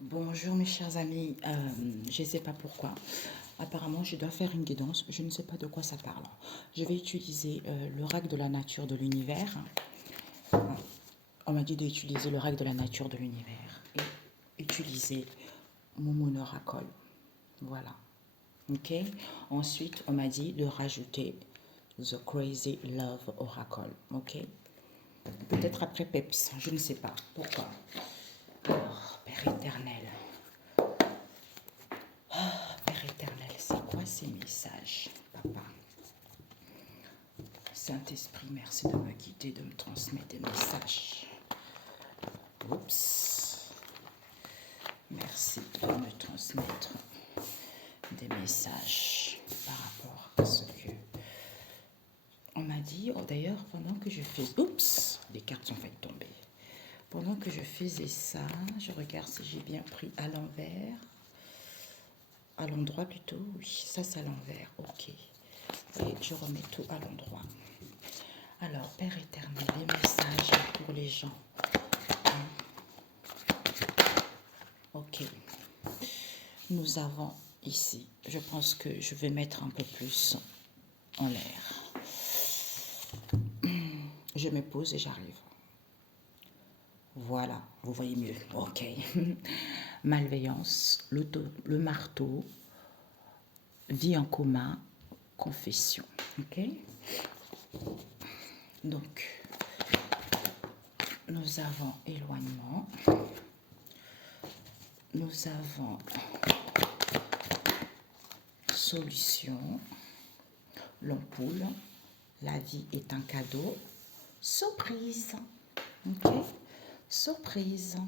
Bonjour mes chers amis, je ne sais pas pourquoi. Apparemment, je dois faire une guidance. Je ne sais pas de quoi ça parle. Je vais utiliser l'oracle de la nature de l'univers. On m'a dit d'utiliser l'oracle de la nature de l'univers et utiliser mon monoracle. Voilà. Ok. Ensuite, on m'a dit de rajouter The Crazy Love Oracle. Ok. Peut-être après Peps, je ne sais pas pourquoi. Alors, Père éternel. Père éternel, c'est quoi ces messages, papa? Saint-Esprit, merci de me guider, de me transmettre des messages. Oups. Merci de me transmettre des messages par rapport à ce que on m'a dit. Oh, d'ailleurs, pendant que je fais... Oups, les cartes sont faites tomber. Pendant que je faisais ça, je regarde si j'ai bien pris à l'envers. À l'endroit plutôt, oui, ça c'est à l'envers, ok. Et je remets tout à l'endroit. Alors, Père éternel, les messages pour les gens. Ok. Nous avons ici, je pense que je vais mettre un peu plus en l'air. Je me pose et j'arrive. Voilà, vous voyez mieux. Ok. Malveillance, le marteau, vie en commun, confession. Ok. Donc, nous avons éloignement. Nous avons solution, l'ampoule, la vie est un cadeau, surprise. Ok, surprise.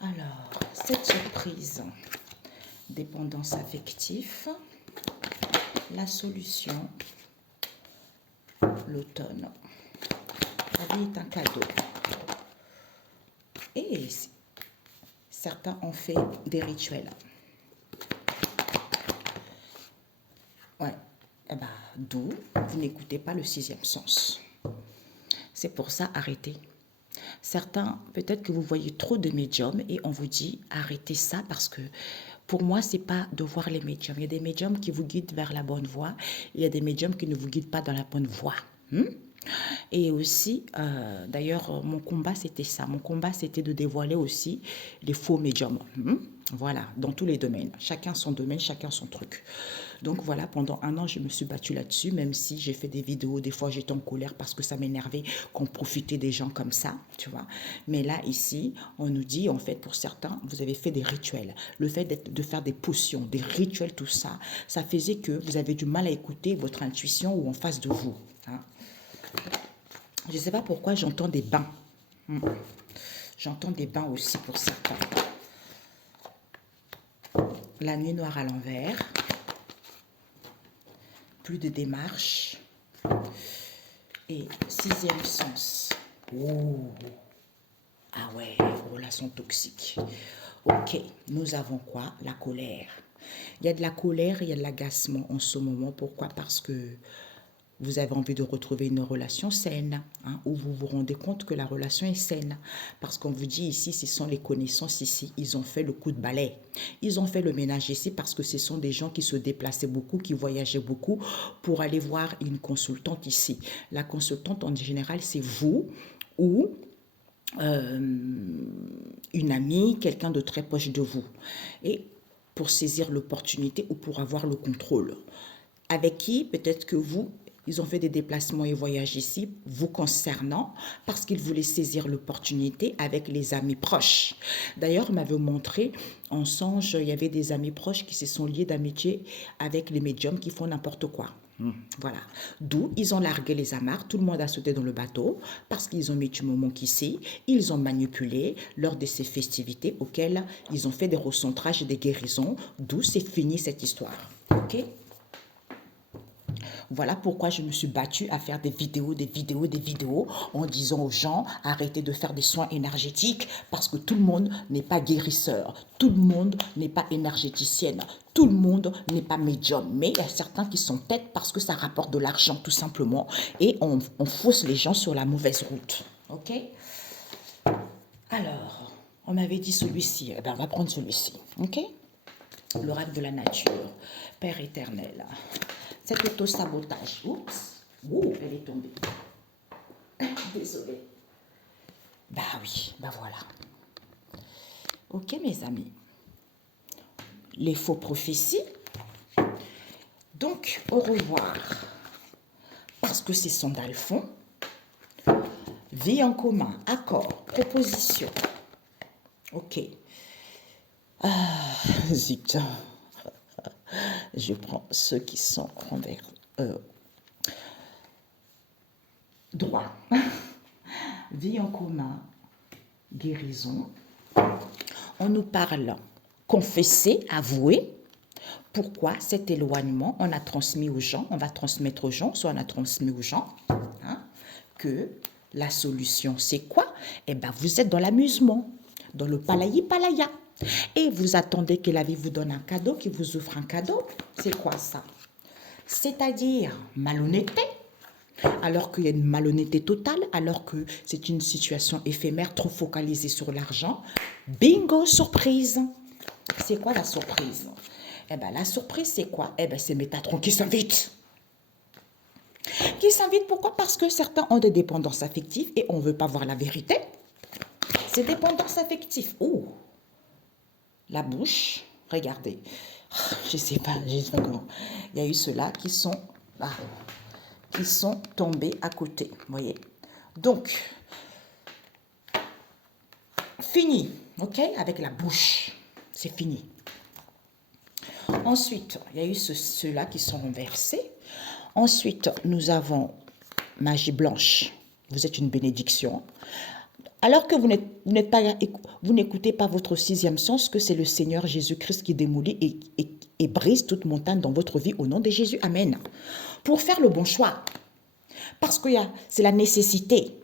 Alors, cette surprise, dépendance affective, la solution, l'automne. La vie est un cadeau. Et certains ont fait des rituels. Ouais, eh ben, d'où vous n'écoutez pas le sixième sens. C'est pour ça, arrêtez. Certains, peut-être que vous voyez trop de médiums et on vous dit arrêtez ça parce que pour moi, c'est pas de voir les médiums. Il y a des médiums qui vous guident vers la bonne voie. Il y a des médiums qui ne vous guident pas dans la bonne voie. Et aussi, d'ailleurs, mon combat, c'était ça. Mon combat, c'était de dévoiler aussi les faux médiums. Voilà, dans tous les domaines. Chacun son domaine, chacun son truc. Donc voilà, pendant un an, je me suis battue là-dessus, même si j'ai fait des vidéos, des fois j'étais en colère parce que ça m'énervait qu'on profitait des gens comme ça, tu vois. Mais là, ici, on nous dit, en fait, pour certains, vous avez fait des rituels. Le fait de faire des potions, des rituels, tout ça, ça faisait que vous avez du mal à écouter votre intuition ou en face de vous. Hein. Je ne sais pas pourquoi j'entends des bains. J'entends des bains aussi pour certains. La nuit noire à l'envers. Plus de démarche. Et sixième sens. Oh. Ah ouais, relation toxique. Ok, nous avons quoi? La colère. Il y a de la colère, il y a de l'agacement en ce moment. Pourquoi? Parce que vous avez envie de retrouver une relation saine, hein, où vous vous rendez compte que la relation est saine. Parce qu'on vous dit ici, ce sont les connaissances ici, ils ont fait le coup de balai. Ils ont fait le ménage ici parce que ce sont des gens qui se déplaçaient beaucoup, qui voyageaient beaucoup pour aller voir une consultante ici. La consultante, en général, c'est vous ou une amie, quelqu'un de très proche de vous. Et pour saisir l'opportunité ou pour avoir le contrôle. Avec qui, peut-être que vous, ils ont fait des déplacements et voyages ici, vous concernant, parce qu'ils voulaient saisir l'opportunité avec les amis proches. D'ailleurs, on m'avait montré, en songe, il y avait des amis proches qui se sont liés d'amitié avec les médiums qui font n'importe quoi. Voilà. D'où ils ont largué les amarres, tout le monde a sauté dans le bateau parce qu'ils ont mis du moment qu'ici, ils ont manipulé lors de ces festivités auxquelles ils ont fait des recentrages et des guérisons, d'où c'est fini cette histoire. Ok? Voilà pourquoi je me suis battue à faire des vidéos en disant aux gens arrêtez de faire des soins énergétiques parce que tout le monde n'est pas guérisseur, tout le monde n'est pas énergéticienne, tout le monde n'est pas médium. Mais il y a certains qui sont têtes parce que ça rapporte de l'argent tout simplement et on fausse les gens sur la mauvaise route. Ok? Alors, On m'avait dit celui-ci. Eh bien, on va prendre celui-ci. OK? L'oracle de la nature. Père éternel. Cet auto-sabotage. Oups. Ouh, elle est tombée. Désolée. Bah oui, bah voilà. Ok, mes amis. Les faux prophéties. Donc, au revoir. Parce que c'est son dalphon. Vie en commun, accord, proposition. Ok. Ah, zut. Je prends ceux qui sont envers droit. Vie en commun, guérison. On nous parle confesser, avouer. Pourquoi cet éloignement, on a transmis aux gens, on va transmettre aux gens, soit on a transmis aux gens, hein, que la solution, c'est quoi? Eh bien, vous êtes dans l'amusement, dans le palayi-palaya. Et vous attendez que la vie vous donne un cadeau, qu'il vous offre un cadeau. C'est quoi ça? C'est-à-dire malhonnêteté, alors qu'il y a une malhonnêteté totale, alors que c'est une situation éphémère, trop focalisée sur l'argent. Bingo, surprise! C'est quoi la surprise? Eh bien, la surprise, c'est quoi? Eh bien, c'est Métatron qui s'invite. Qui s'invite, pourquoi? Parce que certains ont des dépendances affectives et on ne veut pas voir la vérité. C'est dépendance affective. Oh, la bouche, regardez. Je ne sais pas comment. Il y a eu ceux-là qui sont tombés à côté. Vous voyez? Donc, fini, ok? Avec la bouche, c'est fini. Ensuite, il y a eu ceux-là qui sont renversés. Ensuite, nous avons magie blanche. Vous êtes une bénédiction. Alors que vous n'écoutez pas votre sixième sens, que c'est le Seigneur Jésus-Christ qui démolit et brise toute montagne dans votre vie au nom de Jésus. Amen. Pour faire le bon choix. Parce que c'est la nécessité.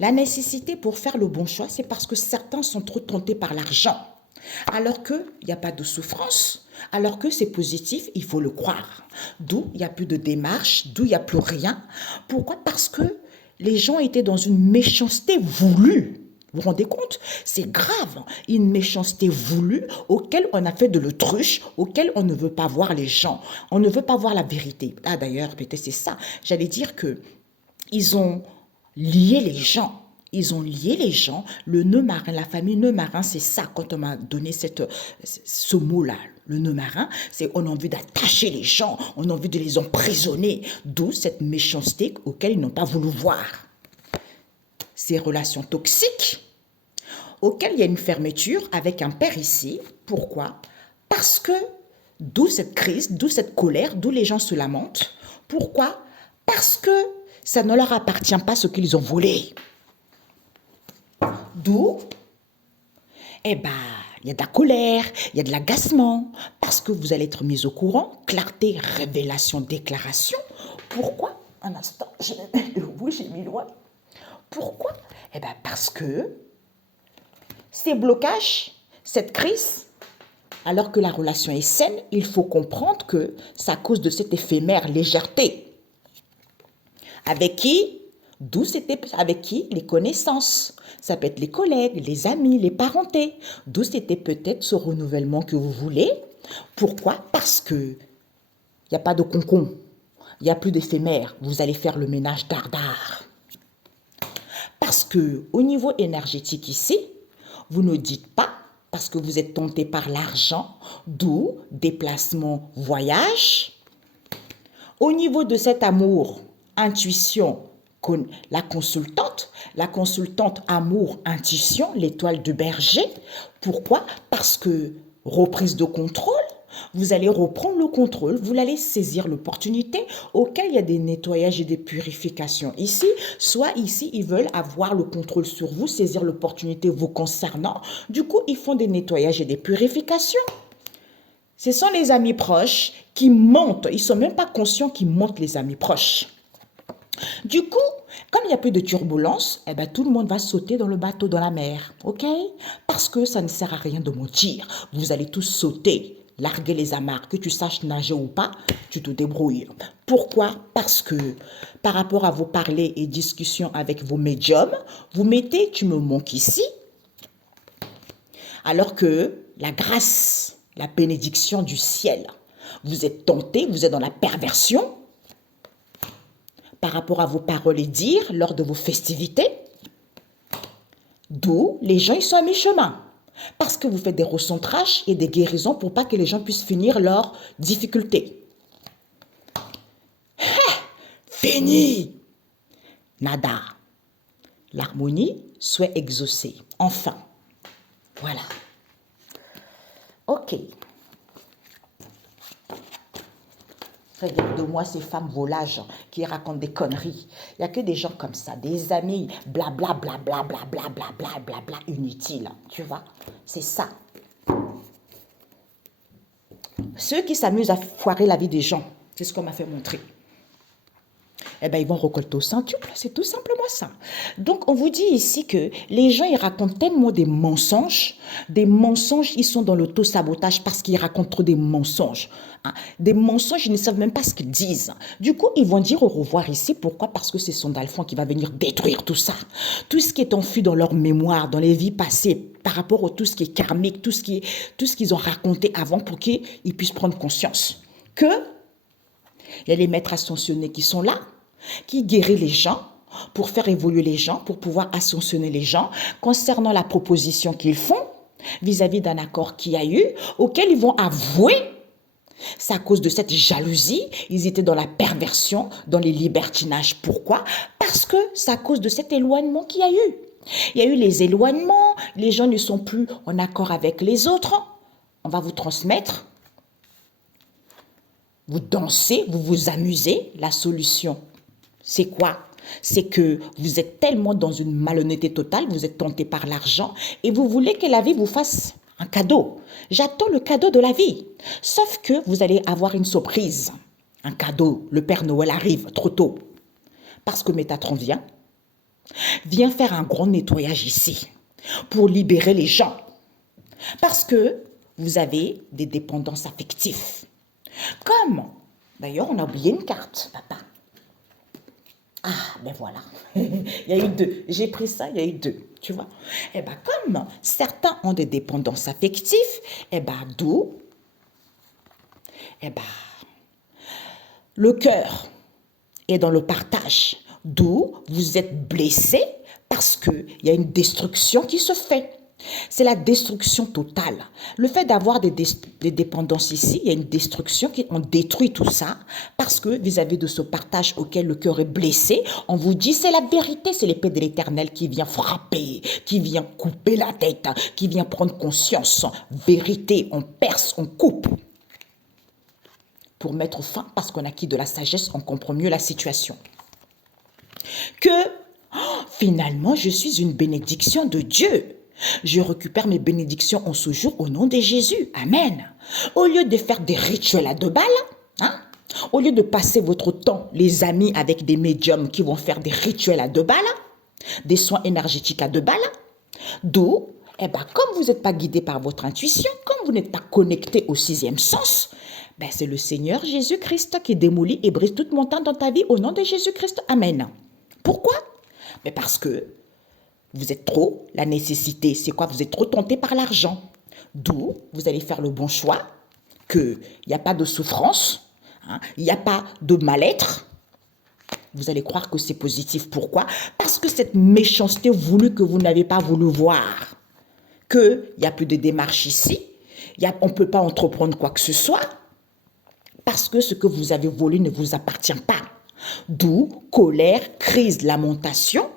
La nécessité pour faire le bon choix, c'est parce que certains sont trop tentés par l'argent. Alors qu'il n'y a pas de souffrance, alors que c'est positif, il faut le croire. D'où il n'y a plus de démarche, d'où il n'y a plus rien. Pourquoi? Parce que les gens étaient dans une méchanceté voulue. Vous vous rendez compte? C'est grave. Une méchanceté voulue auquel on a fait de l'autruche, auquel on ne veut pas voir les gens. On ne veut pas voir la vérité. Ah d'ailleurs, peut-être c'est ça. J'allais dire que ils ont lié les gens. Ils ont lié les gens. Le nœud marin, la famille nœud marin, c'est ça. Quand on m'a donné ce mot-là, le nœud marin, c'est on a envie d'attacher les gens, on a envie de les emprisonner. D'où cette méchanceté auquel ils n'ont pas voulu voir. Ces relations toxiques auxquelles il y a une fermeture avec un père ici. Pourquoi? Parce que, d'où cette crise, d'où cette colère, d'où les gens se lamentent. Pourquoi? Parce que ça ne leur appartient pas ce qu'ils ont volé. D'où, eh bien, il y a de la colère, il y a de l'agacement, parce que vous allez être mis au courant, clarté, révélation, déclaration. Pourquoi? Un instant, je vais mettre le bout, j'ai mis loin. Pourquoi? Eh bien, parce que ces blocages, cette crise, alors que la relation est saine, il faut comprendre que c'est à cause de cette éphémère légèreté. Avec qui? D'où c'était avec qui? Les connaissances. Ça peut être les collègues, les amis, les parentés. D'où c'était peut-être ce renouvellement que vous voulez. Pourquoi? Parce que il n'y a pas de concon. Il n'y a plus d'éphémère. Vous allez faire le ménage dardard. Parce que au niveau énergétique ici, vous ne dites pas parce que vous êtes tenté par l'argent, d'où déplacement, voyage. Au niveau de cet amour, intuition, la consultante amour, intuition, l'étoile du berger. Pourquoi? Parce que reprise de contrôle, vous allez reprendre le contrôle, vous allez saisir l'opportunité auquel il y a des nettoyages et des purifications ici. Soit ici, ils veulent avoir le contrôle sur vous, saisir l'opportunité vous concernant. Du coup, ils font des nettoyages et des purifications. Ce sont les amis proches qui montent. Ils ne sont même pas conscients qu'ils montent les amis proches. Du coup, comme il n'y a plus de turbulence, eh ben, tout le monde va sauter dans le bateau, dans la mer. OK? Parce que ça ne sert à rien de mentir. Vous allez tous sauter, larguer les amarres. Que tu saches nager ou pas, tu te débrouilles. Pourquoi? Parce que par rapport à vos parlers et discussions avec vos médiums, vous mettez « tu me manques ici ». Alors que la grâce, la bénédiction du ciel, vous êtes tenté, vous êtes dans la perversion par rapport à vos paroles et dires lors de vos festivités. D'où les gens ils sont à mi-chemin. Parce que vous faites des recentrages et des guérisons pour pas que les gens puissent finir leurs difficultés. Fini! Nada. L'harmonie soit exaucée. Enfin. Voilà. Ok. Regarde-moi ces femmes volages qui racontent des conneries. Il n'y a que des gens comme ça, des amis, blabla, blabla, blabla, blabla, blabla, inutiles. Tu vois, c'est ça. Ceux qui s'amusent à foirer la vie des gens, c'est ce qu'on m'a fait montrer. Eh bien, ils vont récolter au centuple, c'est tout simplement ça. Donc, on vous dit ici que les gens, ils racontent tellement des mensonges, ils sont dans l'auto-sabotage parce qu'ils racontent trop des mensonges. Hein. Des mensonges, ils ne savent même pas ce qu'ils disent. Du coup, ils vont dire au revoir ici. Pourquoi? Parce que c'est son Sandalphon qui va venir détruire tout ça. Tout ce qui est enfui dans leur mémoire, dans les vies passées, par rapport à tout ce qui est karmique, tout ce qu'ils ont raconté avant pour qu'ils puissent prendre conscience que il y a les maîtres ascensionnés qui sont là, qui guérit les gens, pour faire évoluer les gens, pour pouvoir ascensionner les gens, concernant la proposition qu'ils font, vis-à-vis d'un accord qu'il y a eu, auquel ils vont avouer, c'est à cause de cette jalousie, ils étaient dans la perversion, dans les libertinages. Pourquoi? Parce que c'est à cause de cet éloignement qu'il y a eu. Il y a eu les éloignements, les gens ne sont plus en accord avec les autres. On va vous transmettre. Vous dansez, vous vous amusez. La solution, c'est quoi? C'est que vous êtes tellement dans une malhonnêteté totale, vous êtes tenté par l'argent et vous voulez que la vie vous fasse un cadeau. J'attends le cadeau de la vie. Sauf que vous allez avoir une surprise. Un cadeau. Le Père Noël arrive trop tôt. Parce que Métatron vient faire un grand nettoyage ici pour libérer les gens. Parce que vous avez des dépendances affectives. Comme, d'ailleurs, on a oublié une carte, papa. Ah, ben voilà. Il y a eu deux. J'ai pris ça, il y a eu deux. Tu vois? Eh bien, comme certains ont des dépendances affectives, eh bien, d'où? Eh bien, le cœur est dans le partage. D'où vous êtes blessé parce qu'il y a une destruction qui se fait. C'est la destruction totale. Le fait d'avoir des dépendances ici, il y a une destruction qui on détruit tout ça parce que vis-à-vis de ce partage auquel le cœur est blessé, on vous dit c'est la vérité, c'est l'épée de l'Éternel qui vient frapper, qui vient couper la tête, qui vient prendre conscience. Vérité, on perce, on coupe pour mettre fin parce qu'on a acquis de la sagesse, on comprend mieux la situation. Que finalement, je suis une bénédiction de Dieu. Je récupère mes bénédictions en ce jour au nom de Jésus. Amen. Au lieu de faire des rituels à 2 balles, hein, au lieu de passer votre temps, les amis, avec des médiums qui vont faire des rituels à 2 balles, des soins énergétiques à 2 balles, d'où, eh ben, comme vous n'êtes pas guidé par votre intuition, comme vous n'êtes pas connecté au 6e sens, ben, c'est le Seigneur Jésus-Christ qui démolit et brise toute montagne dans ta vie au nom de Jésus-Christ. Amen. Pourquoi? Mais parce que vous êtes trop, la nécessité, c'est quoi? Vous êtes trop tenté par l'argent. D'où vous allez faire le bon choix, qu'il n'y a pas de souffrance, hein, il n'y a pas de mal-être. Vous allez croire que c'est positif. Pourquoi? Parce que cette méchanceté voulue que vous n'avez pas voulu voir, qu'il n'y a plus de démarche ici, on ne peut pas entreprendre quoi que ce soit, parce que ce que vous avez volé ne vous appartient pas. D'où colère, crise, lamentation.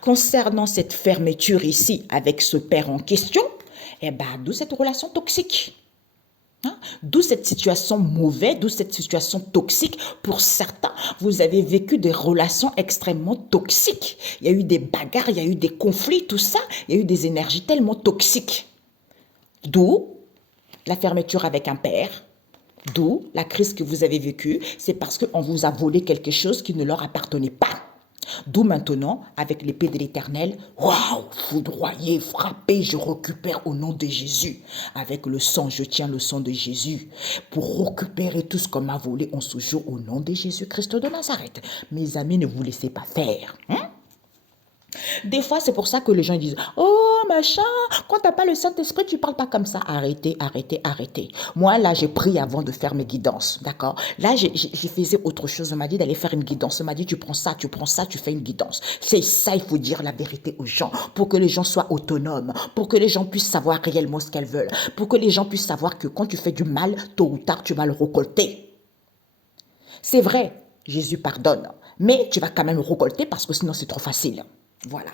Concernant cette fermeture ici avec ce père en question, eh ben, d'où cette relation toxique. Hein? D'où cette situation mauvaise, d'où cette situation toxique. Pour certains, vous avez vécu des relations extrêmement toxiques. Il y a eu des bagarres, il y a eu des conflits, tout ça. Il y a eu des énergies tellement toxiques. D'où la fermeture avec un père. D'où la crise que vous avez vécue. C'est parce qu'on vous a volé quelque chose qui ne leur appartenait pas. D'où maintenant, avec l'épée de l'Éternel, waouh, foudroyé, frappé, je récupère au nom de Jésus. Avec le sang, je tiens le sang de Jésus pour récupérer tout ce qu'on m'a volé en ce jour au nom de Jésus-Christ de Nazareth. Mes amis, ne vous laissez pas faire. Hein? Des fois, c'est pour ça que les gens disent, oh machin, quand t'as pas le Saint-Esprit, tu parles pas comme ça. Arrêtez, arrêtez, arrêtez. Moi, là, j'ai pris avant de faire mes guidances, d'accord? Là, j'ai faisais autre chose. On m'a dit d'aller faire une guidance. On m'a dit, tu prends ça, tu fais une guidance. C'est ça, il faut dire la vérité aux gens pour que les gens soient autonomes, pour que les gens puissent savoir réellement ce qu'elles veulent, pour que les gens puissent savoir que quand tu fais du mal, tôt ou tard, tu vas le récolter. C'est vrai, Jésus pardonne, mais tu vas quand même récolter parce que sinon c'est trop facile. Voilà.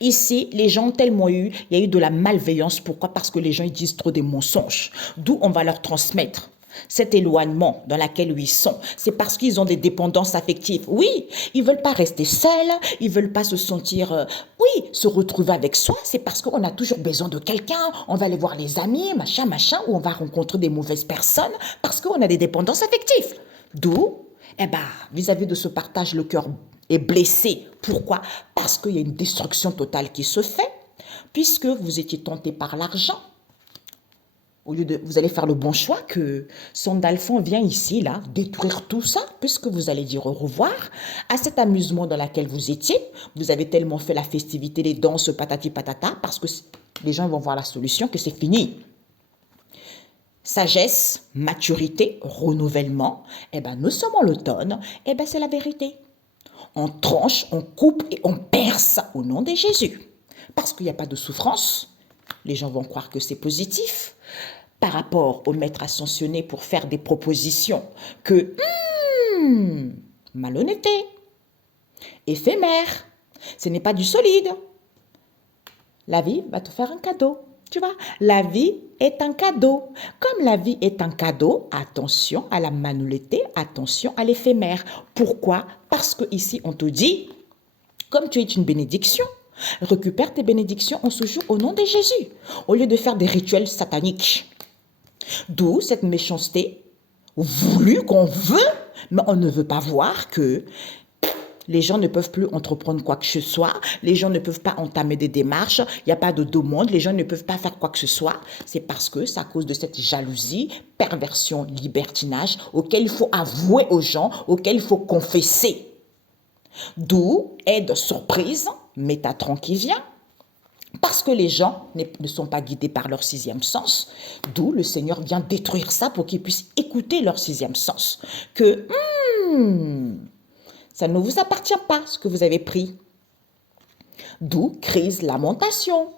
Ici, les gens ont tellement il y a eu de la malveillance. Pourquoi? Parce que les gens ils disent trop des mensonges. D'où on va leur transmettre cet éloignement dans lequel ils sont. C'est parce qu'ils ont des dépendances affectives. Oui, ils veulent pas rester seuls, ils veulent pas se sentir, se retrouver avec soi. C'est parce qu'on a toujours besoin de quelqu'un. On va aller voir les amis, machin, machin, ou on va rencontrer des mauvaises personnes parce qu'on a des dépendances affectives. D'où, vis-à-vis de ce partage, le cœur est blessé. Pourquoi? Parce qu'il y a une destruction totale qui se fait, puisque vous étiez tenté par l'argent. Au lieu de, vous allez faire le bon choix que Sandalphon vient ici, là, détruire tout ça, puisque vous allez dire au revoir à cet amusement dans lequel vous étiez. Vous avez tellement fait la festivité, les danses, patati patata, parce que les gens vont voir la solution, que c'est fini. Sagesse, maturité, renouvellement, nous sommes en l'automne, c'est la vérité. On tranche, on coupe et on perce au nom de Jésus. Parce qu'il n'y a pas de souffrance, les gens vont croire que c'est positif. Par rapport au maître ascensionné pour faire des propositions que, malhonnêteté, éphémère, ce n'est pas du solide. La vie va te faire un cadeau. Tu vois, la vie est un cadeau. Comme la vie est un cadeau, attention à la malhonnêteté, attention à l'éphémère. Pourquoi? Parce que ici on te dit, comme tu es une bénédiction, récupère tes bénédictions en ce jour au nom de Jésus, au lieu de faire des rituels sataniques. D'où cette méchanceté voulue qu'on veut, mais on ne veut pas voir que les gens ne peuvent plus entreprendre quoi que ce soit, les gens ne peuvent pas entamer des démarches, il n'y a pas de demande, les gens ne peuvent pas faire quoi que ce soit. C'est parce que c'est à cause de cette jalousie, perversion, libertinage auquel il faut avouer aux gens, auquel il faut confesser. D'où aide surprise, Métatron qui vient. Parce que les gens ne sont pas guidés par leur sixième sens, d'où le Seigneur vient détruire ça pour qu'ils puissent écouter leur sixième sens. Que ça ne vous appartient pas ce que vous avez pris. D'où crise, lamentation.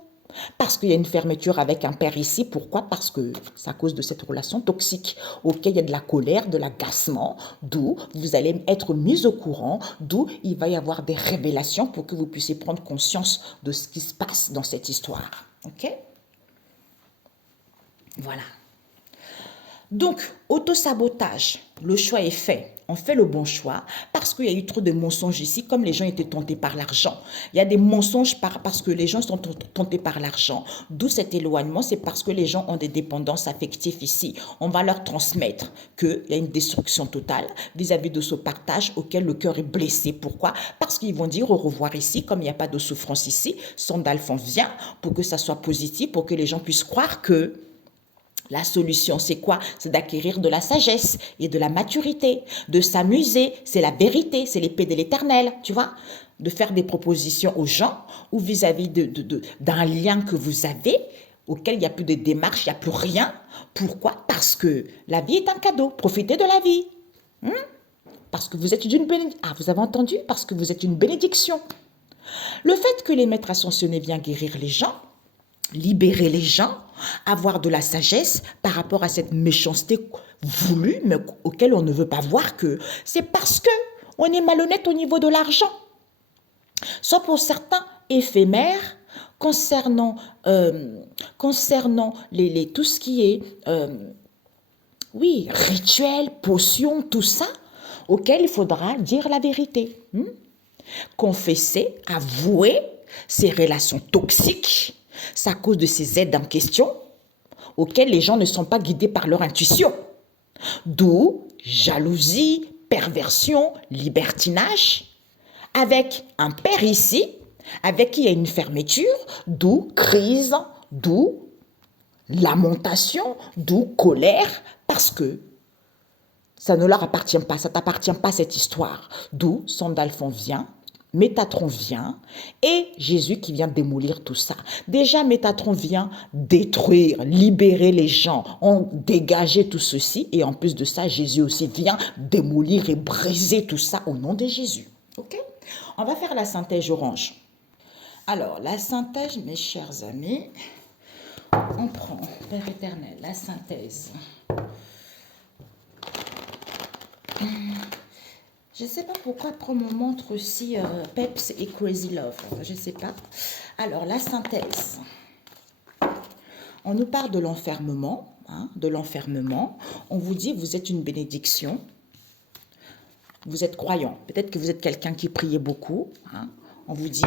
Parce qu'il y a une fermeture avec un père ici. Pourquoi? Parce que c'est à cause de cette relation toxique auquel il y a de la colère, de l'agacement, d'où vous allez être mis au courant, d'où il va y avoir des révélations pour que vous puissiez prendre conscience de ce qui se passe dans cette histoire. Ok? Voilà. Donc, autosabotage, le choix est fait. On fait le bon choix parce qu'il y a eu trop de mensonges ici, comme les gens étaient tentés par l'argent. Il y a des mensonges parce que les gens sont tentés par l'argent. D'où cet éloignement, c'est parce que les gens ont des dépendances affectives ici. On va leur transmettre qu'il y a une destruction totale vis-à-vis de ce partage auquel le cœur est blessé. Pourquoi? Parce qu'ils vont dire au revoir ici, comme il n'y a pas de souffrance ici, Sandalphon vient pour que ça soit positif, pour que les gens puissent croire que la solution, c'est quoi? C'est d'acquérir de la sagesse et de la maturité, de s'amuser, c'est la vérité, c'est l'épée de l'Éternel, tu vois? De faire des propositions aux gens ou vis-à-vis d'un lien que vous avez auquel il n'y a plus de démarche, il n'y a plus rien. Pourquoi? Parce que la vie est un cadeau, profitez de la vie. Parce que vous êtes une bénédiction. Ah, vous avez entendu? Parce que vous êtes une bénédiction. Le fait que les maîtres ascensionnés viennent guérir les gens, libérer les gens, avoir de la sagesse par rapport à cette méchanceté voulue, mais auquel on ne veut pas voir que c'est parce que on est malhonnête au niveau de l'argent. Soit pour certains éphémères, concernant tout ce qui est, rituel, potion, tout ça, auquel il faudra dire la vérité. Confesser, avouer ces relations toxiques. C'est à cause de ces aides en question auxquelles les gens ne sont pas guidés par leur intuition. D'où jalousie, perversion, libertinage. Avec un père ici, avec qui il y a une fermeture, d'où crise, d'où lamentation, d'où colère, parce que ça ne leur appartient pas, ça ne t'appartient pas cette histoire. D'où Sandalphon vient Métatron vient et Jésus qui vient démolir tout ça. Déjà, Métatron vient détruire, libérer les gens, dégager tout ceci. Et en plus de ça, Jésus aussi vient démolir et briser tout ça au nom de Jésus. Ok? On va faire la synthèse orange. Alors, la synthèse, mes chers amis, on prend, Père éternel, la synthèse. Je ne sais pas pourquoi prendre mon montre aussi Peps et Crazy Love. Je ne sais pas. Alors, la synthèse. On nous parle de l'enfermement. De l'enfermement. On vous dit, vous êtes une bénédiction. Vous êtes croyant. Peut-être que vous êtes quelqu'un qui priait beaucoup. On vous dit,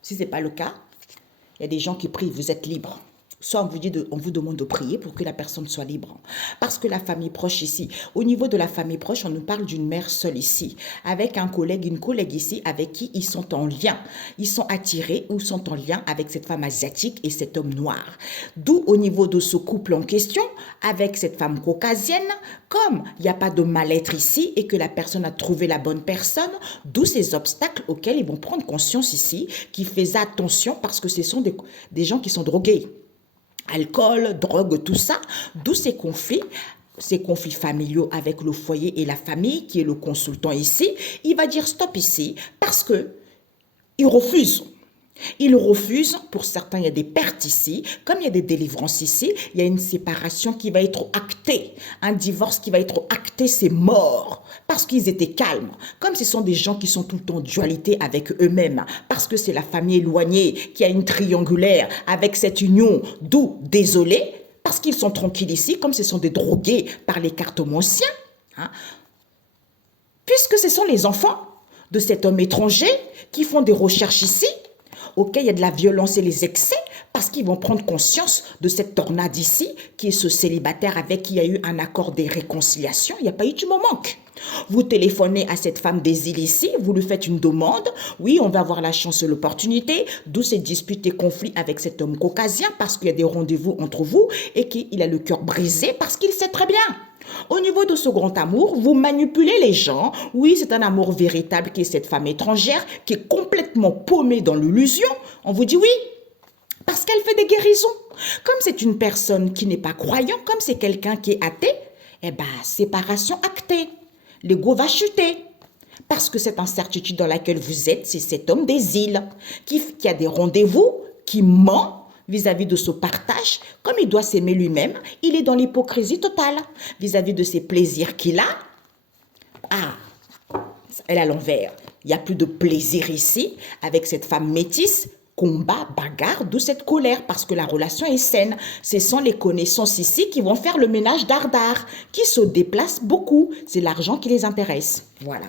si ce n'est pas le cas, il y a des gens qui prient, vous êtes libre. Soit on vous demande de prier pour que la personne soit libre. Parce que la famille proche ici, au niveau de la famille proche, on nous parle d'une mère seule ici, avec un collègue, une collègue ici, avec qui ils sont en lien. Ils sont attirés ou sont en lien avec cette femme asiatique et cet homme noir. D'où au niveau de ce couple en question, avec cette femme caucasienne, comme il n'y a pas de mal-être ici et que la personne a trouvé la bonne personne, d'où ces obstacles auxquels ils vont prendre conscience ici, qui faisaient attention parce que ce sont des gens qui sont drogués. Alcool, drogue, tout ça, d'où ces conflits familiaux avec le foyer et la famille, qui est le consultant ici, il va dire stop ici, parce que il refuse. Il refuse, pour certains, il y a des pertes ici, comme il y a des délivrances ici, il y a une séparation qui va être actée, un divorce qui va être acté, c'est mort, parce qu'ils étaient calmes. Comme ce sont des gens qui sont tout le temps en dualité avec eux-mêmes, parce que c'est la famille éloignée qui a une triangulaire avec cette union, d'où, désolé, parce qu'ils sont tranquilles ici, comme ce sont des drogués par les cartomanciens, puisque ce sont les enfants de cet homme étranger qui font des recherches ici, auquel il y a de la violence et les excès, parce qu'ils vont prendre conscience de cette tornade ici, qui est ce célibataire avec qui il y a eu un accord de réconciliation. Il n'y a pas eu du manque. Vous téléphonez à cette femme des îles ici, vous lui faites une demande. Oui, on va avoir la chance et l'opportunité, d'où ces disputes et conflits avec cet homme caucasien, parce qu'il y a des rendez-vous entre vous et qu'il a le cœur brisé, parce qu'il sait très bien. Au niveau de ce grand amour, vous manipulez les gens. Oui, c'est un amour véritable qui est cette femme étrangère qui est complètement paumée dans l'illusion. On vous dit oui, parce qu'elle fait des guérisons. Comme c'est une personne qui n'est pas croyant, comme c'est quelqu'un qui est athée, eh bien, séparation actée. L'ego va chuter. Parce que cette incertitude dans laquelle vous êtes, c'est cet homme des îles qui a des rendez-vous, qui ment vis-à-vis de ce partage, comme il doit s'aimer lui-même, il est dans l'hypocrisie totale. Vis-à-vis de ses plaisirs qu'il a, elle est à l'envers. Il n'y a plus de plaisir ici, avec cette femme métisse, combat, bagarre, d'où cette colère, parce que la relation est saine. Ce sont les connaissances ici qui vont faire le ménage dardard, qui se déplacent beaucoup. C'est l'argent qui les intéresse. Voilà.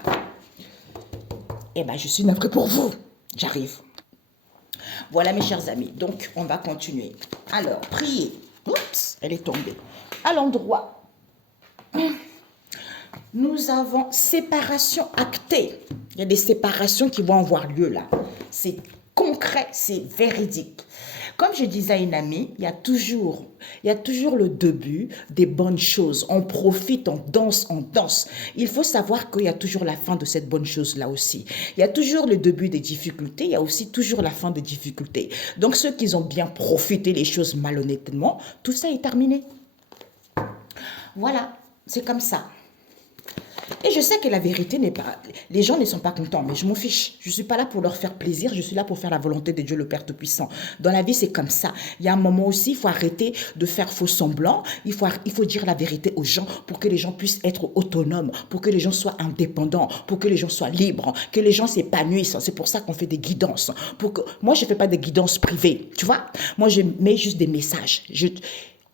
Eh bien, je suis navrée pour vous. J'arrive. Voilà mes chers amis, donc on va continuer. Alors, priez. Oups, elle est tombée. À l'endroit, nous avons séparation actée. Il y a des séparations qui vont avoir lieu là. C'est concret, c'est véridique. Comme je disais à une amie, il y a toujours le début des bonnes choses. On profite, on danse, on danse. Il faut savoir qu'il y a toujours la fin de cette bonne chose-là aussi. Il y a toujours le début des difficultés, il y a aussi toujours la fin des difficultés. Donc ceux qui ont bien profité les choses malhonnêtement, tout ça est terminé. Voilà, c'est comme ça. Et je sais que la vérité n'est pas... Les gens ne sont pas contents, mais je m'en fiche. Je ne suis pas là pour leur faire plaisir, je suis là pour faire la volonté de Dieu le Père Tout-Puissant. Dans la vie, c'est comme ça. Il y a un moment aussi, il faut arrêter de faire faux semblant. Il faut dire la vérité aux gens pour que les gens puissent être autonomes, pour que les gens soient indépendants, pour que les gens soient libres, que les gens s'épanouissent. C'est pour ça qu'on fait des guidances. Moi, je ne fais pas des guidances privées, tu vois. Moi, je mets juste des messages.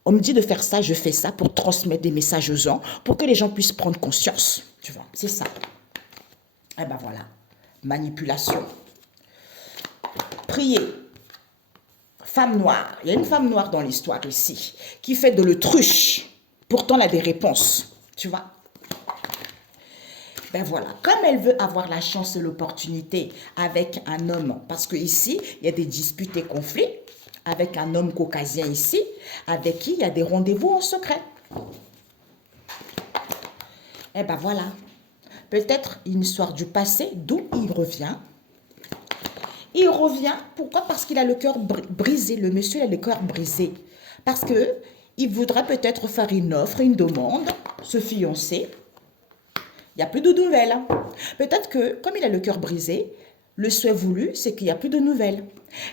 On me dit de faire ça, je fais ça pour transmettre des messages aux gens, pour que les gens puissent prendre conscience. Tu vois, c'est ça. Eh ben voilà. Manipulation. Prier. Femme noire. Il y a une femme noire dans l'histoire ici, qui fait de l'autruche. Pourtant, elle a des réponses. Tu vois. Ben voilà, comme elle veut avoir la chance et l'opportunité avec un homme, parce que ici, il y a des disputes et conflits, avec un homme caucasien ici, avec qui il y a des rendez-vous en secret. Eh ben voilà. Peut-être une histoire du passé, d'où il revient. Il revient, pourquoi? Parce qu'il a le cœur brisé, le monsieur a le cœur brisé. Parce que il voudrait peut-être faire une offre, une demande, se fiancer. Il n'y a plus de nouvelles. Peut-être que, comme il a le cœur brisé, le souhait voulu, c'est qu'il n'y a plus de nouvelles.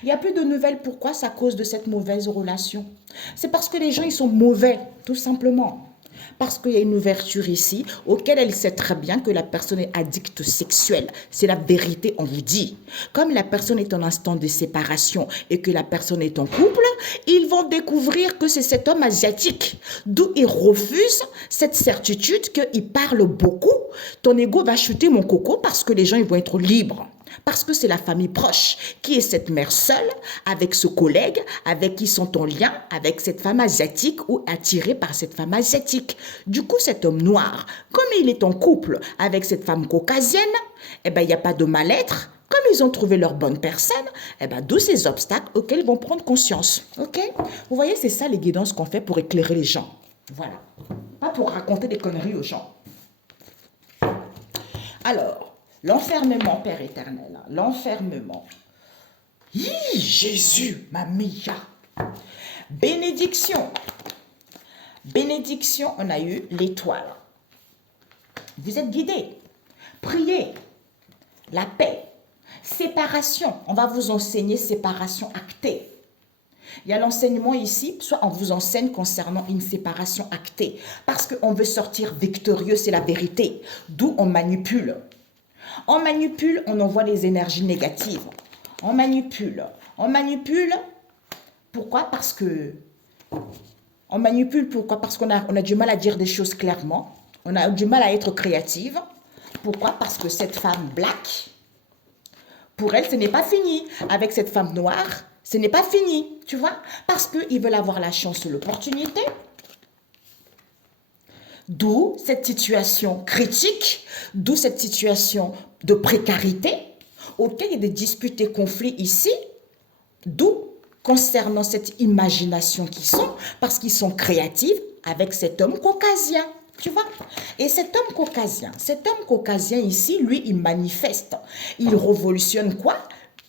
Il n'y a plus de nouvelles, pourquoi? C'est à cause de cette mauvaise relation. C'est parce que les gens, ils sont mauvais, tout simplement. Parce qu'il y a une ouverture ici, auquel elle sait très bien que la personne est addicte sexuelle. C'est la vérité, on vous dit. Comme la personne est en instant de séparation et que la personne est en couple, ils vont découvrir que c'est cet homme asiatique. D'où ils refusent cette certitude qu'il parle beaucoup. Ton ego va chuter, mon coco, parce que les gens, ils vont être libres. Parce que c'est la famille proche qui est cette mère seule, avec ce collègue, avec qui sont en lien, avec cette femme asiatique ou attiré par cette femme asiatique. Du coup, cet homme noir, comme il est en couple avec cette femme caucasienne, eh ben, il n'y a pas de mal-être. Comme ils ont trouvé leur bonne personne, eh ben, d'où ces obstacles auxquels ils vont prendre conscience. Ok? Vous voyez, c'est ça les guidances qu'on fait pour éclairer les gens. Voilà. Pas pour raconter des conneries aux gens. Alors, l'enfermement, Père éternel, l'enfermement. Jésus, ma mia. Bénédiction. Bénédiction, on a eu l'étoile. Vous êtes guidés. Priez. La paix. Séparation. On va vous enseigner séparation actée. Il y a l'enseignement ici, soit on vous enseigne concernant une séparation actée. Parce qu'on veut sortir victorieux, c'est la vérité. D'où on manipule. On manipule, on envoie les énergies négatives. On manipule. On manipule. Pourquoi? Parce que... On manipule, pourquoi? Parce qu'on a du mal à dire des choses clairement. On a du mal à être créative. Pourquoi? Parce que cette femme black, pour elle, ce n'est pas fini. Avec cette femme noire, ce n'est pas fini. Tu vois? Parce qu'ils veulent avoir la chance, l'opportunité. D'où cette situation critique, d'où cette situation de précarité, auquel il y a des disputes et conflits ici, d'où concernant cette imagination qu'ils sont, parce qu'ils sont créatifs avec cet homme caucasien, tu vois. Et cet homme caucasien ici, lui, il manifeste, il révolutionne quoi?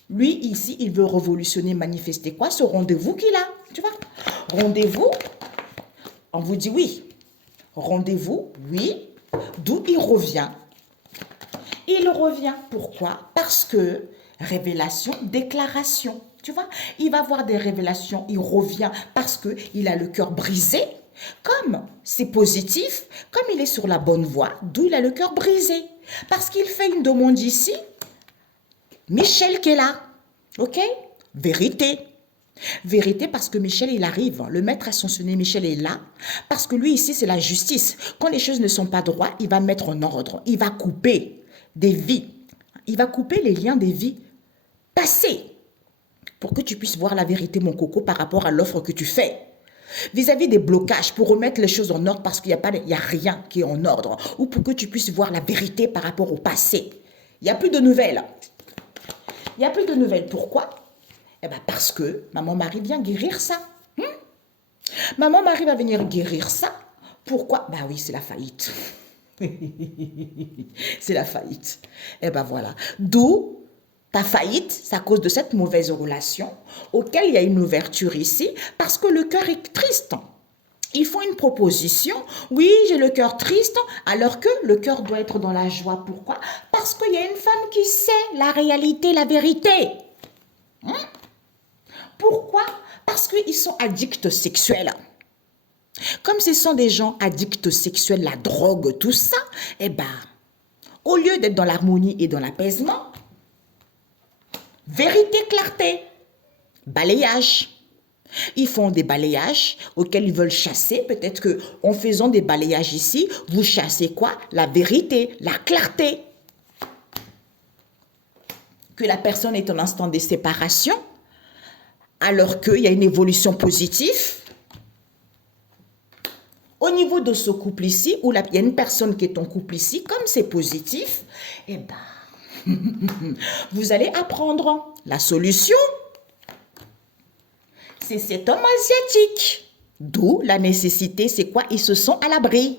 Lui, ici, il veut révolutionner, manifester quoi? Ce rendez-vous qu'il a, tu vois. Rendez-vous, on vous dit oui. Rendez-vous, oui, d'où il revient. Il revient, pourquoi? Parce que révélation, déclaration, tu vois. Il va avoir des révélations, il revient parce qu'il a le cœur brisé. Comme c'est positif, comme il est sur la bonne voie, d'où il a le cœur brisé. Parce qu'il fait une demande ici, Michel qui est là, ok? Vérité. Vérité parce que Michel, il arrive. Le maître ascensionné, Michel est là. Parce que lui, ici, c'est la justice. Quand les choses ne sont pas droites, il va mettre en ordre. Il va couper des vies. Il va couper les liens des vies passées. Pour que tu puisses voir la vérité, mon coco, par rapport à l'offre que tu fais. Vis-à-vis des blocages, pour remettre les choses en ordre, parce qu'il n'y a rien qui est en ordre. Ou pour que tu puisses voir la vérité par rapport au passé. Il n'y a plus de nouvelles. Il n'y a plus de nouvelles. Pourquoi? Eh bien, parce que Maman Marie vient guérir ça. Maman Marie va venir guérir ça. Pourquoi? Ben oui, c'est la faillite. C'est la faillite. Eh bien, voilà. D'où ta faillite, c'est à cause de cette mauvaise relation auquel il y a une ouverture ici, parce que le cœur est triste. Ils font une proposition. Oui, j'ai le cœur triste, alors que le cœur doit être dans la joie. Pourquoi? Parce qu'il y a une femme qui sait la réalité, la vérité. Pourquoi? Parce qu'ils sont addicts sexuels. Comme ce sont des gens addicts sexuels, la drogue, tout ça, eh ben, au lieu d'être dans l'harmonie et dans l'apaisement, vérité, clarté, balayage. Ils font des balayages auxquels ils veulent chasser. Peut-être qu'en faisant des balayages ici, vous chassez quoi? La vérité, la clarté. Que la personne est en instant de séparation, alors qu'il y a une évolution positive. Au niveau de ce couple ici, où il y a une personne qui est en couple ici, comme c'est positif, eh ben, vous allez apprendre la solution. C'est cet homme asiatique. D'où la nécessité, c'est quoi? Ils se sont à l'abri.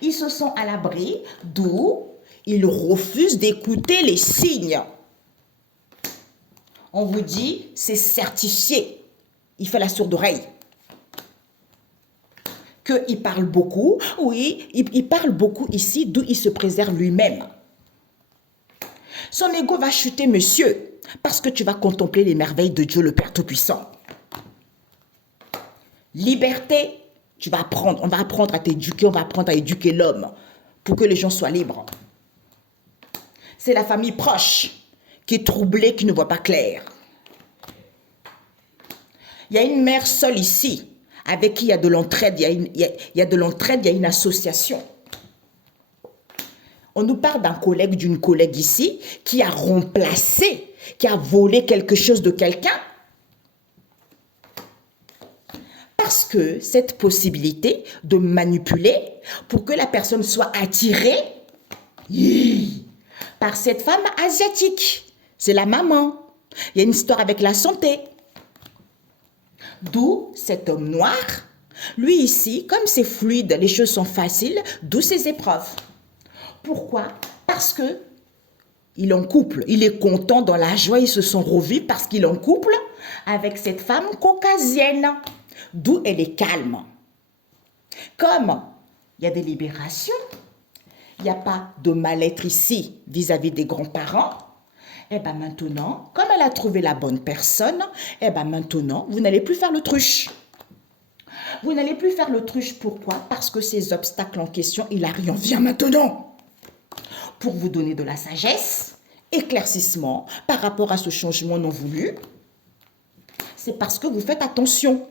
Ils se sont à l'abri, d'où ils refusent d'écouter les signes. On vous dit, c'est certifié. Il fait la sourde oreille. Qu'il parle beaucoup. Oui, il parle beaucoup ici, d'où il se préserve lui-même. Son ego va chuter, monsieur, parce que tu vas contempler les merveilles de Dieu le Père Tout-Puissant. Liberté, tu vas apprendre. On va apprendre à t'éduquer, on va apprendre à éduquer l'homme pour que les gens soient libres. C'est la famille proche qui est troublée, qui ne voit pas clair. Il y a une mère seule ici, avec qui il y a de l'entraide, il y a de l'entraide, il y a une association. On nous parle d'un collègue, d'une collègue ici, qui a remplacé, qui a volé quelque chose de quelqu'un. Parce que cette possibilité de manipuler pour que la personne soit attirée par cette femme asiatique, c'est la maman. Il y a une histoire avec la santé. D'où cet homme noir, lui ici, comme c'est fluide, les choses sont faciles, d'où ses épreuves. Pourquoi? Parce que il est en couple, il est content, dans la joie, ils se sont revus parce qu'il est en couple avec cette femme caucasienne. D'où elle est calme. Comme il y a des libérations, il n'y a pas de mal-être ici vis-à-vis des grands-parents, et bien maintenant, comme elle a trouvé la bonne personne, et bien maintenant, vous n'allez plus faire l'autruche. Vous n'allez plus faire l'autruche, pourquoi? Parce que ces obstacles en question, il en vient maintenant. Pour vous donner de la sagesse, éclaircissement par rapport à ce changement non voulu, c'est parce que vous faites attention.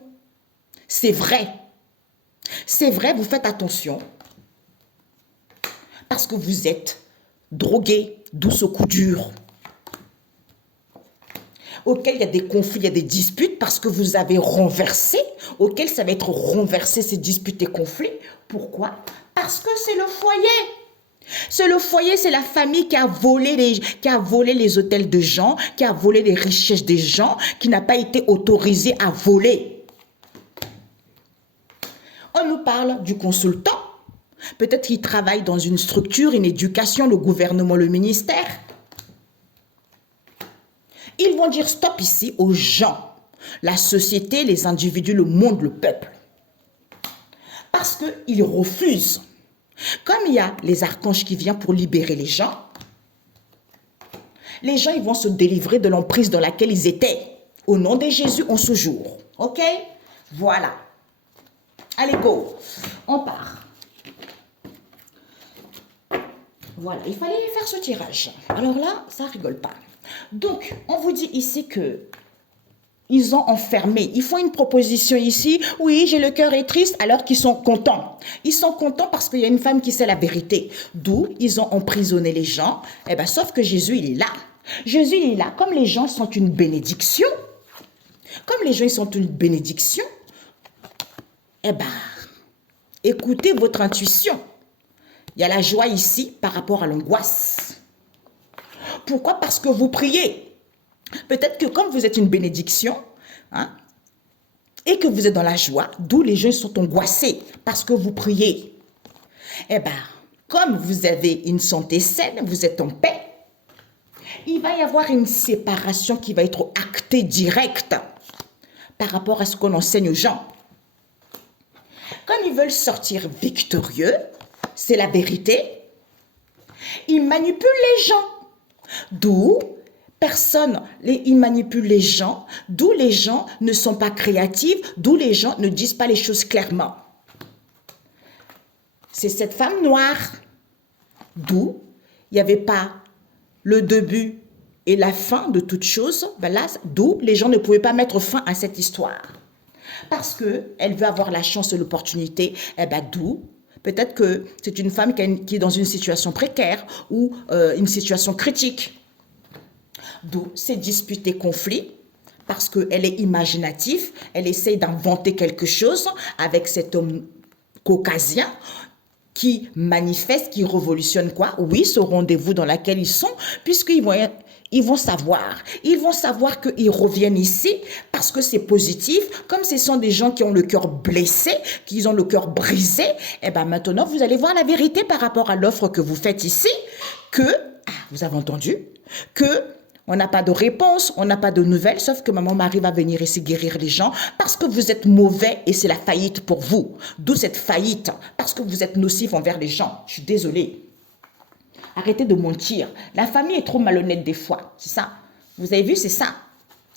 C'est vrai. C'est vrai, vous faites attention. Parce que vous êtes drogué, d'où ce coup dur. Auquel il y a des conflits, il y a des disputes, parce que vous avez renversé, auquel ça va être renversé, ces disputes et conflits. Pourquoi? Parce que c'est le foyer. C'est le foyer, c'est la famille qui a volé les hôtels de gens, qui a volé les richesses des gens, qui n'a pas été autorisé à voler. On nous parle du consultant. Peut-être qu'il travaille dans une structure, une éducation, le gouvernement, le ministère. Ils vont dire stop ici aux gens, la société, les individus, le monde, le peuple. Parce qu'ils refusent. Comme il y a les archanges qui viennent pour libérer les gens ils vont se délivrer de l'emprise dans laquelle ils étaient. Au nom de Jésus en ce jour. Ok? Voilà. Allez, go. On part. Voilà, il fallait faire ce tirage. Alors là, ça rigole pas. Donc, on vous dit ici que ils ont enfermé. Ils font une proposition ici. Oui, j'ai le cœur est triste, alors qu'ils sont contents. Ils sont contents parce qu'il y a une femme qui sait la vérité. D'où ils ont emprisonné les gens. Eh bien, sauf que Jésus, il est là. Jésus, il est là. Comme les gens sont une bénédiction, eh bien, écoutez votre intuition. Il y a la joie ici par rapport à l'angoisse. Pourquoi? Parce que vous priez. Peut-être que comme vous êtes une bénédiction, et que vous êtes dans la joie, d'où les gens sont angoissés, parce que vous priez. Eh bien, comme vous avez une santé saine, vous êtes en paix, il va y avoir une séparation qui va être actée directe par rapport à ce qu'on enseigne aux gens. Comme ils veulent sortir victorieux, c'est la vérité, ils manipulent les gens. D'où ils manipulent les gens, d'où les gens ne sont pas créatifs, d'où les gens ne disent pas les choses clairement. C'est cette femme noire, d'où il n'y avait pas le début et la fin de toute chose, d'où les gens ne pouvaient pas mettre fin à cette histoire. Parce qu'elle veut avoir la chance et l'opportunité, d'où peut-être que c'est une femme qui est dans une situation précaire ou une situation critique. D'où ces disputes et conflits, parce qu'elle est imaginative, elle essaye d'inventer quelque chose avec cet homme caucasien qui manifeste, qui révolutionne quoi? Oui, ce rendez-vous dans lequel ils sont, puisqu'ils vont savoir qu'ils reviennent ici parce que c'est positif. Comme ce sont des gens qui ont le cœur blessé, qui ont le cœur brisé, et bien maintenant, vous allez voir la vérité par rapport à l'offre que vous faites ici, que, vous avez entendu, que On n'a pas de réponse, on n'a pas de nouvelles, sauf que maman Marie va venir ici guérir les gens parce que vous êtes mauvais et c'est la faillite pour vous. D'où cette faillite, parce que vous êtes nocif envers les gens. Je suis désolée. Arrêtez de mentir. La famille est trop malhonnête des fois, c'est ça. Vous avez vu, c'est ça.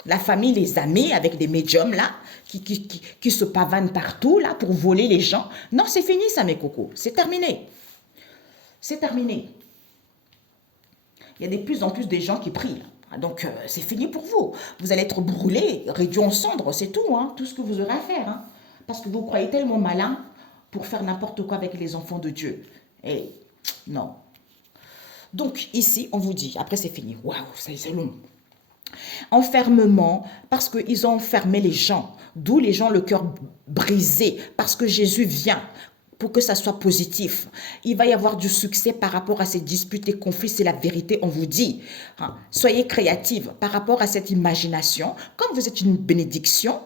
La famille, les amis avec des médiums là, qui se pavanent partout là pour voler les gens. Non, c'est fini ça mes cocos, c'est terminé. C'est terminé. Il y a de plus en plus de gens qui prient. Donc, c'est fini pour vous. Vous allez être brûlés, réduits en cendres, c'est tout, hein, tout ce que vous aurez à faire. Hein, parce que vous croyez tellement malin pour faire n'importe quoi avec les enfants de Dieu. Et non. Donc, ici, on vous dit, après c'est fini. Waouh, c'est long. Enfermement, parce qu'ils ont enfermé les gens. D'où les gens le cœur brisé, parce que Jésus vient pour que ça soit positif. Il va y avoir du succès par rapport à ces disputes et conflits, c'est la vérité, on vous dit. Hein, soyez créatifs par rapport à cette imagination. Comme vous êtes une bénédiction,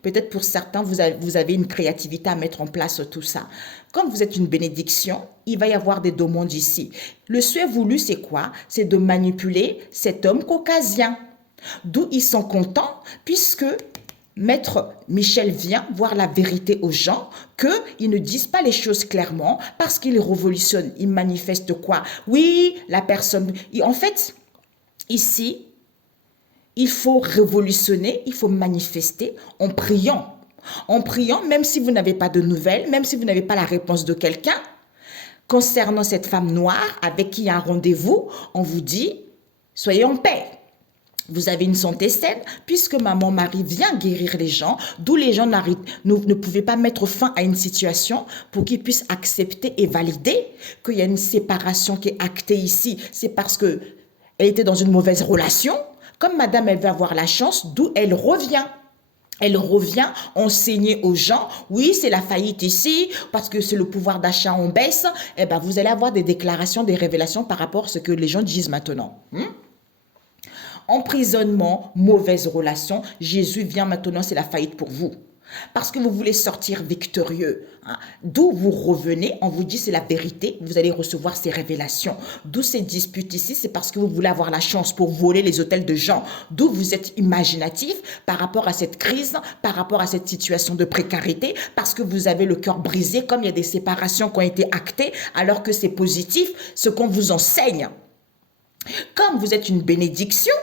peut-être pour certains, vous avez une créativité à mettre en place tout ça. Comme vous êtes une bénédiction, il va y avoir des demandes ici. Le souhait voulu, c'est quoi? C'est de manipuler cet homme caucasien. D'où ils sont contents, puisque Maître Michel vient voir la vérité aux gens, qu'ils ne disent pas les choses clairement, parce qu'ils révolutionnent, ils manifestent quoi? Oui, la personne... En fait, ici, il faut révolutionner, il faut manifester en priant. En priant, même si vous n'avez pas de nouvelles, même si vous n'avez pas la réponse de quelqu'un, concernant cette femme noire avec qui il y a un rendez-vous, on vous dit, soyez en paix. Vous avez une santé saine, puisque maman Marie vient guérir les gens, d'où les gens ne pouvaient pas mettre fin à une situation pour qu'ils puissent accepter et valider qu'il y a une séparation qui est actée ici. C'est parce qu'elle était dans une mauvaise relation. Comme madame, elle veut avoir la chance, d'où elle revient. Elle revient enseigner aux gens, oui, c'est la faillite ici, parce que c'est le pouvoir d'achat en baisse. Eh bien, vous allez avoir des déclarations, des révélations par rapport à ce que les gens disent maintenant. Emprisonnement, mauvaise relation, Jésus vient maintenant, c'est la faillite pour vous. Parce que vous voulez sortir victorieux. Hein. D'où vous revenez, on vous dit c'est la vérité, vous allez recevoir ces révélations. D'où ces disputes ici, c'est parce que vous voulez avoir la chance pour voler les hôtels de gens. D'où vous êtes imaginatif par rapport à cette crise, par rapport à cette situation de précarité, parce que vous avez le cœur brisé, comme il y a des séparations qui ont été actées, alors que c'est positif, ce qu'on vous enseigne. Comme vous êtes une bénédiction,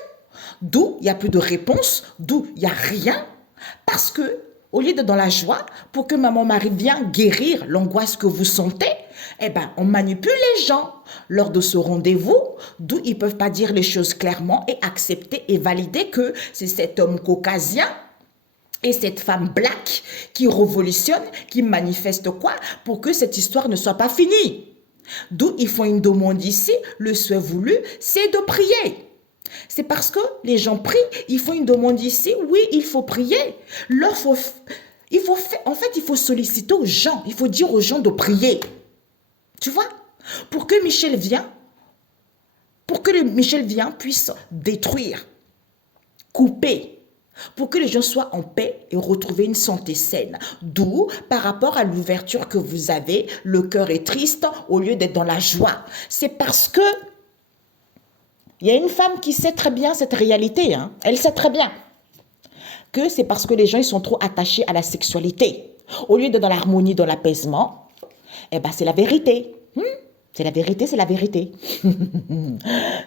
d'où il n'y a plus de réponse, d'où il n'y a rien, parce que au lieu d'être dans la joie, pour que maman Marie vienne guérir l'angoisse que vous sentez, eh ben, on manipule les gens lors de ce rendez-vous, d'où ils ne peuvent pas dire les choses clairement et accepter et valider que c'est cet homme caucasien et cette femme black qui révolutionne, qui manifeste quoi, pour que cette histoire ne soit pas finie. D'où ils font une demande ici, le souhait voulu, c'est de prier. C'est parce que les gens prient, ils font une demande ici, oui, il faut prier. En fait, il faut solliciter aux gens, il faut dire aux gens de prier. Tu vois? Pour que Michel vienne puisse détruire, couper, pour que les gens soient en paix et retrouver une santé saine. D'où, par rapport à l'ouverture que vous avez, le cœur est triste au lieu d'être dans la joie. C'est parce que il y a une femme qui sait très bien cette réalité. Hein. Elle sait très bien que c'est parce que les gens ils sont trop attachés à la sexualité. Au lieu d'être dans l'harmonie, dans l'apaisement, eh ben, c'est la vérité. C'est la vérité, c'est la vérité.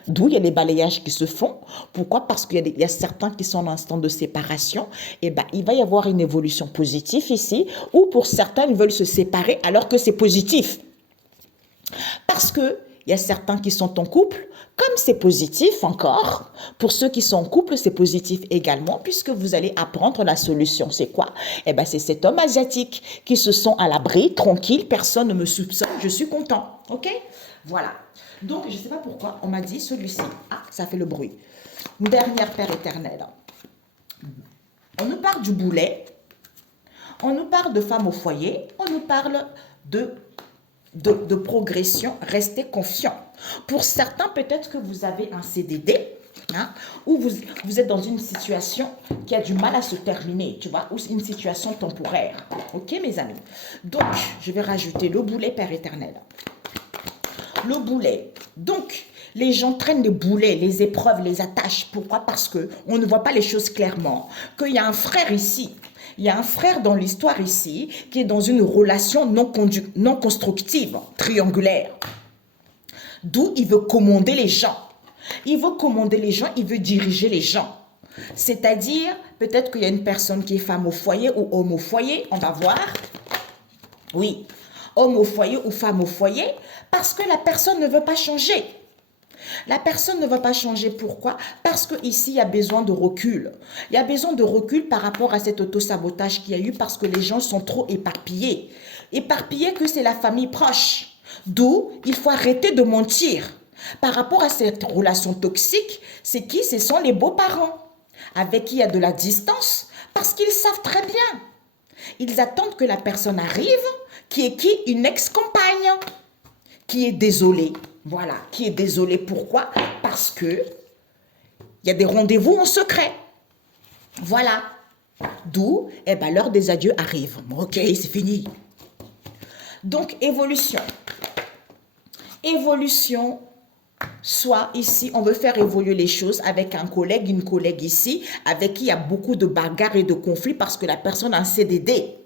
D'où il y a les balayages qui se font. Pourquoi? Parce qu'il y a certains qui sont en instant de séparation. Eh ben, il va y avoir une évolution positive ici, ou pour certains, ils veulent se séparer alors que c'est positif. Parce qu'il y a certains qui sont en couple, comme c'est positif encore, pour ceux qui sont en couple, c'est positif également, puisque vous allez apprendre la solution. C'est quoi? Eh bien, c'est cet homme asiatique qui se sent à l'abri, tranquille, personne ne me soupçonne, je suis content. OK? Voilà. Donc, je ne sais pas pourquoi, on m'a dit celui-ci. Ah, ça fait le bruit. Une dernière Père éternel. On nous parle du boulet, on nous parle de femmes au foyer, on nous parle de progression, restez confiants. Pour certains, peut-être que vous avez un CDD, hein, ou vous êtes dans une situation qui a du mal à se terminer, tu vois, ou une situation temporaire. Ok, mes amis? Donc, je vais rajouter le boulet, Père éternel. Le boulet. Donc, Les gens traînent les boulets, les épreuves, les attaches. Pourquoi? Parce que on ne voit pas les choses clairement. Qu'il y a un frère ici. Il y a un frère dans l'histoire ici qui est dans une relation non constructive, triangulaire. D'où il veut commander les gens. Il veut commander les gens, il veut diriger les gens. C'est-à-dire, peut-être qu'il y a une personne qui est femme au foyer ou homme au foyer, on va voir. Oui, homme au foyer ou femme au foyer, parce que la personne ne veut pas changer. La personne ne va pas changer. Pourquoi? Parce qu'ici, il y a besoin de recul. Il y a besoin de recul par rapport à cet autosabotage qu'il y a eu parce que les gens sont trop éparpillés. Éparpillés que c'est la famille proche. D'où il faut arrêter de mentir. Par rapport à cette relation toxique, c'est qui? Ce sont les beaux-parents avec qui il y a de la distance parce qu'ils savent très bien. Ils attendent que la personne arrive, qui est qui? Une ex-compagne, qui est désolée. Voilà, qui est désolée. Pourquoi? Parce que il y a des rendez-vous en secret. Voilà. D'où, l'heure des adieux arrive. Ok, c'est fini. Donc, évolution. Évolution, soit ici, on veut faire évoluer les choses avec un collègue, une collègue ici, avec qui il y a beaucoup de bagarres et de conflits parce que la personne a un CDD.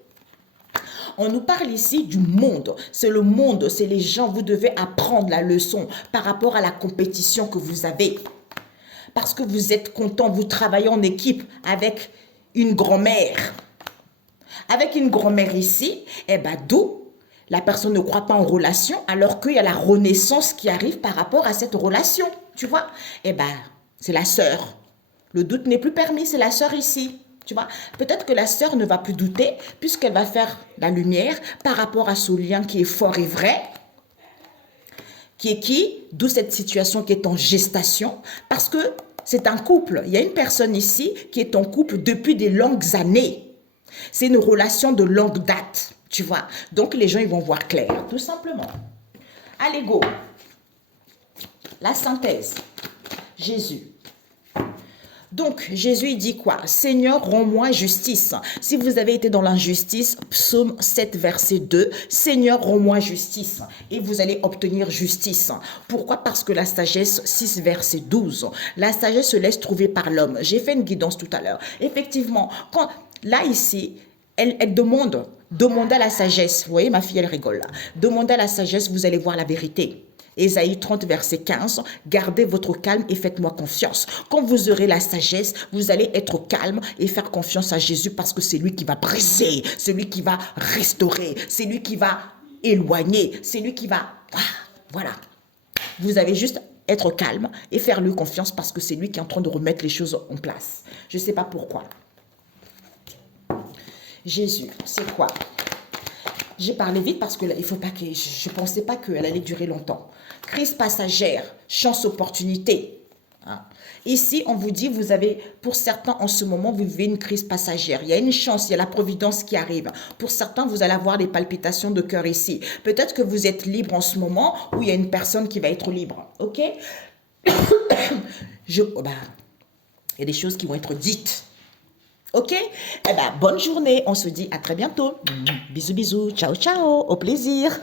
On nous parle ici du monde. C'est le monde, c'est les gens. Vous devez apprendre la leçon par rapport à la compétition que vous avez. Parce que vous êtes content, vous travaillez en équipe avec une grand-mère. Avec une grand-mère ici, d'où la personne ne croit pas en relation alors qu'il y a la renaissance qui arrive par rapport à cette relation. Tu vois? C'est la sœur. Le doute n'est plus permis, c'est la sœur ici. Tu vois, peut-être que la sœur ne va plus douter puisqu'elle va faire la lumière par rapport à ce lien qui est fort et vrai. Qui est qui? D'où cette situation qui est en gestation. Parce que c'est un couple. Il y a une personne ici qui est en couple depuis des longues années. C'est une relation de longue date. Tu vois. Donc les gens ils vont voir clair. Tout simplement. Allez, go. La synthèse. Jésus. Donc, Jésus il dit quoi? Seigneur, rends-moi justice. Si vous avez été dans l'injustice, psaume 7, verset 2, Seigneur, rends-moi justice. Et vous allez obtenir justice. Pourquoi? Parce que la sagesse, 6, verset 12, la sagesse se laisse trouver par l'homme. J'ai fait une guidance tout à l'heure. Effectivement, là ici, elle demandez à la sagesse. Vous voyez, ma fille, elle rigole là. Demandez à la sagesse, vous allez voir la vérité. Ésaïe 30, verset 15, gardez votre calme et faites-moi confiance. Quand vous aurez la sagesse, vous allez être calme et faire confiance à Jésus parce que c'est lui qui va briser, c'est lui qui va restaurer, c'est lui qui va éloigner, c'est lui qui va... Voilà. Vous avez juste être calme et faire lui confiance parce que c'est lui qui est en train de remettre les choses en place. Je ne sais pas pourquoi. Jésus, c'est quoi? J'ai parlé vite parce que là, il faut pas que je pensais pas qu'elle allait durer longtemps. Crise passagère, chance opportunité. Hein. Ici, on vous dit, vous avez, pour certains, en ce moment, vous vivez une crise passagère. Il y a une chance, il y a la providence qui arrive. Pour certains, vous allez avoir des palpitations de cœur ici. Peut-être que vous êtes libre en ce moment ou il y a une personne qui va être libre. Ok? Il y a des choses qui vont être dites. Ok? Bonne journée. On se dit à très bientôt. Bisous, bisous. Ciao, ciao. Au plaisir.